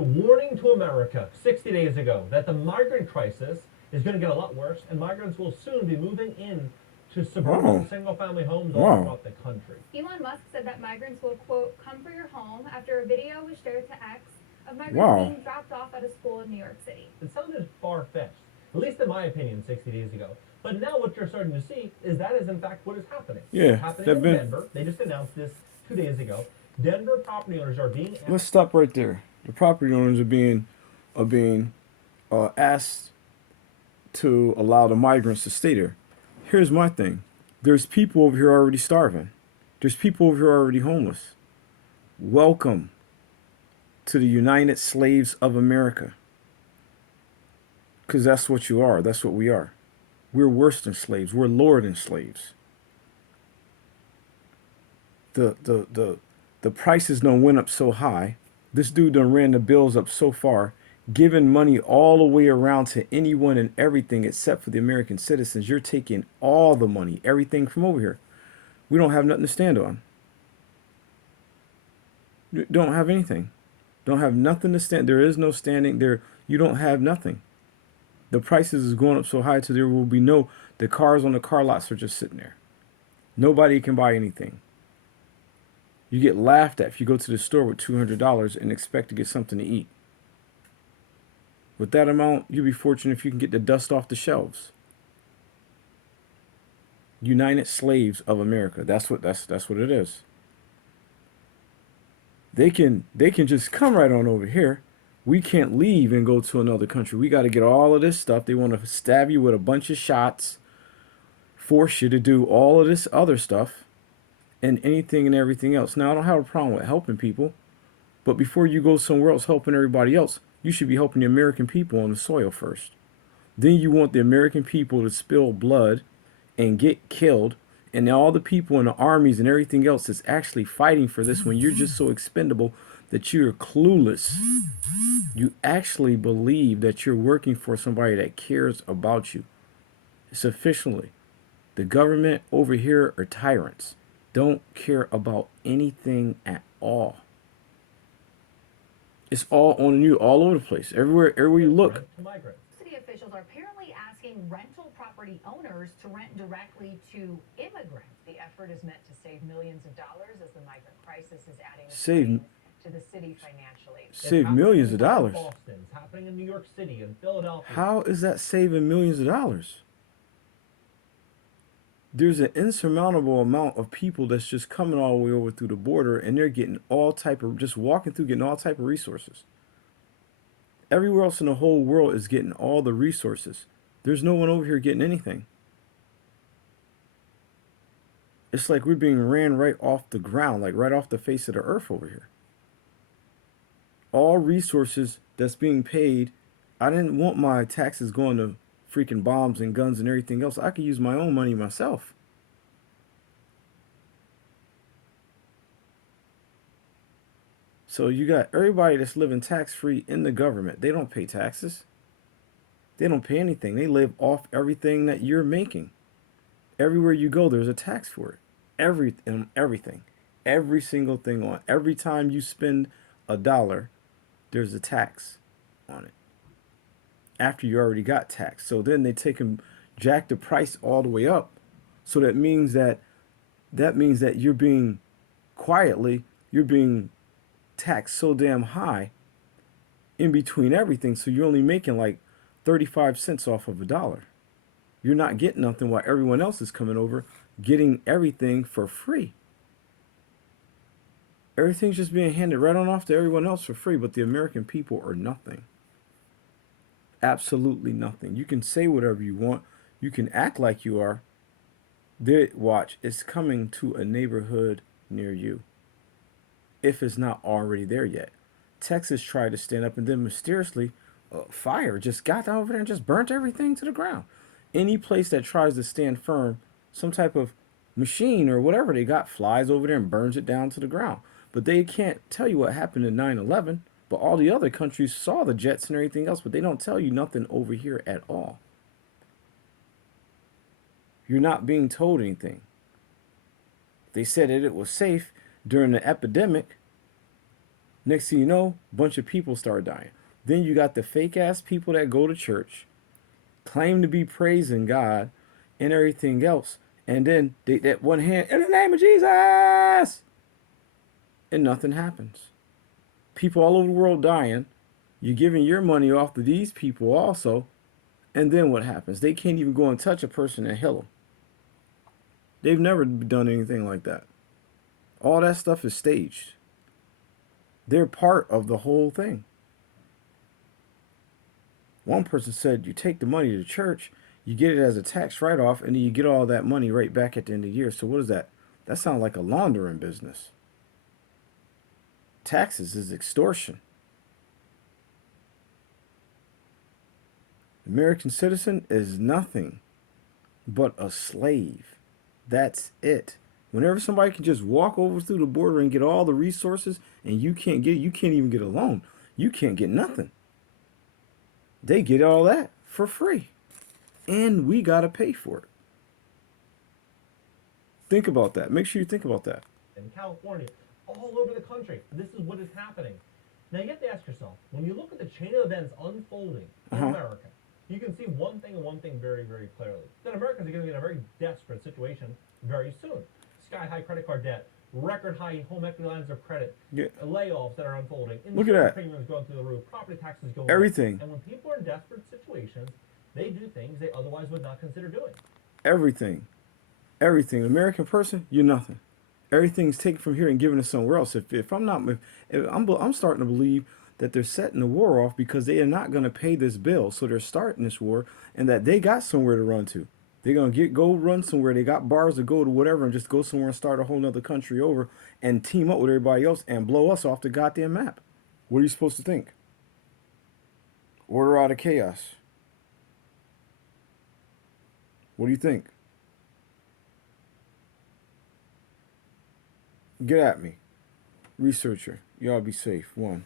warning to America 60 days ago that the migrant crisis is going to get a lot worse, and migrants will soon be moving in to suburban Oh, single-family homes all wow, throughout the country. Elon Musk said that migrants will, quote, come for your home after a video was shared to X of migrants wow. being dropped off at a school in New York City. It sounded far-fetched, at least in my opinion, 60 days ago. But now what you're starting to see is that is in fact what is happening. It's Yeah, happening they've in been. Denver. They just announced this 2 days ago. Denver property owners are being Let's asked. stop right there. The property owners are being asked to allow the migrants to stay there. Here's my thing. There's people over here already starving. There's people over here already homeless. Welcome to the United Slaves of America. Because that's what you are. That's what we are. We're worse than slaves. We're lower than slaves. The prices done went up so high. This dude done ran the bills up so far, giving money all the way around to anyone and everything except for the American citizens. You're taking all the money, everything from over here. We don't have nothing to stand on. Don't have anything. Don't have nothing to stand. There is no standing there. You don't have nothing. The prices is going up so high to there will be no. The cars on the car lots are just sitting there. Nobody can buy anything. You get laughed at if you go to the store with $200 and expect to get something to eat. With that amount, you'll be fortunate if you can get the dust off the shelves. United Slaves of America. That's what it is. They can just come right on over here. We can't leave and go to another country. We got to get all of this stuff. They want to stab you with a bunch of shots, force you to do all of this other stuff, and anything and everything else. Now, I don't have a problem with helping people, but before you go somewhere else helping everybody else, you should be helping the American people on the soil first. Then you want the American people to spill blood and get killed, and all the people in the armies and everything else that's actually fighting for this when you're just so expendable that you're clueless. You actually believe that you're working for somebody that cares about you. It's officially. The government over here are tyrants. Don't care about anything at all. It's all on you, all over the place. Everywhere you look. To migrants. City officials are apparently asking rental property owners to rent directly to immigrants. The effort is meant to save millions of dollars as the migrant crisis is adding Save to the city financially. save millions of dollars. Boston. It's happening in New York City and Philadelphia. How is that saving millions of dollars? There's an insurmountable amount of people that's just coming all the way over through the border, and they're getting all type of just walking through, getting all type of resources. Everywhere else in the whole world is getting all the resources. There's no one over here getting anything. It's like we're being ran right off the ground, like right off the face of the earth over here. All resources that's being paid. I didn't want my taxes going to freaking bombs and guns and everything else. I could use my own money myself. So you got everybody that's living tax free in the government. They don't pay taxes. They don't pay anything. They live off everything that you're making. Everywhere you go, there's a tax for it. Everything. Every single thing on. Every time you spend a dollar, there's a tax on it. After you already got taxed. So then they take and jack the price all the way up. So that means that you're being you're being taxed so damn high in between everything. So you're only making like 35 cents off of a dollar. You're not getting nothing while everyone else is coming over getting everything for free. Everything's just being handed right on off to everyone else for free, but the American people are nothing. Absolutely nothing. You can say whatever you want. You can act like you are. Watch, it's coming to a neighborhood near you. If it's not already there yet. Texas tried to stand up and then mysteriously, fire just got over there and just burnt everything to the ground. Any place that tries to stand firm, some type of machine or whatever they got flies over there and burns it down to the ground. But they can't tell you what happened in 9/11. But all the other countries saw the jets and everything else, but they don't tell you nothing over here at all. You're not being told anything. They said that it was safe during the epidemic. Next thing you know, a bunch of people start dying. Then you got the fake ass people that go to church, claim to be praising God and everything else. And then they that one hand, in the name of Jesus, and nothing happens. People all over the world dying. You're giving your money off to these people also. And then what happens? They can't even go and touch a person and heal them. They've never done anything like that. All that stuff is staged. They're part of the whole thing. One person said you take the money to church, you get it as a tax write-off, and then you get all that money right back at the end of the year. So what is that? That sounds like a laundering business. Taxes is extortion. American citizen is nothing but a slave. That's it. Whenever somebody can just walk over through the border and get all the resources and you can't get it, you can't even get a loan. You can't get nothing. They get all that for free. And we got to pay for it. Think about that. Make sure you think about that. In California, all over the country, this is what is happening. Now you have to ask yourself, when you look at the chain of events unfolding in America, you can see one thing and one thing very, very clearly. That Americans are going to be in a very desperate situation very soon. Sky-high credit card debt, record-high home equity lines of credit, Yeah. layoffs that are unfolding, Look at that. premiums going through the roof, property taxes going Everything. up. And when people are in desperate situations, they do things they otherwise would not consider doing. Everything. Everything. American person, you're nothing. Everything's taken from here and given to somewhere else. If I'm starting to believe that they're setting the war off because they are not going to pay this bill, so they're starting this war, and that they got somewhere to run to. They're going to go run somewhere. They got bars to go to whatever and just go somewhere and start a whole nother country over and team up with everybody else and blow us off the goddamn map. What are you supposed to think? Order out of chaos. What do you think? Get at me. Researcher. Y'all be safe. 1.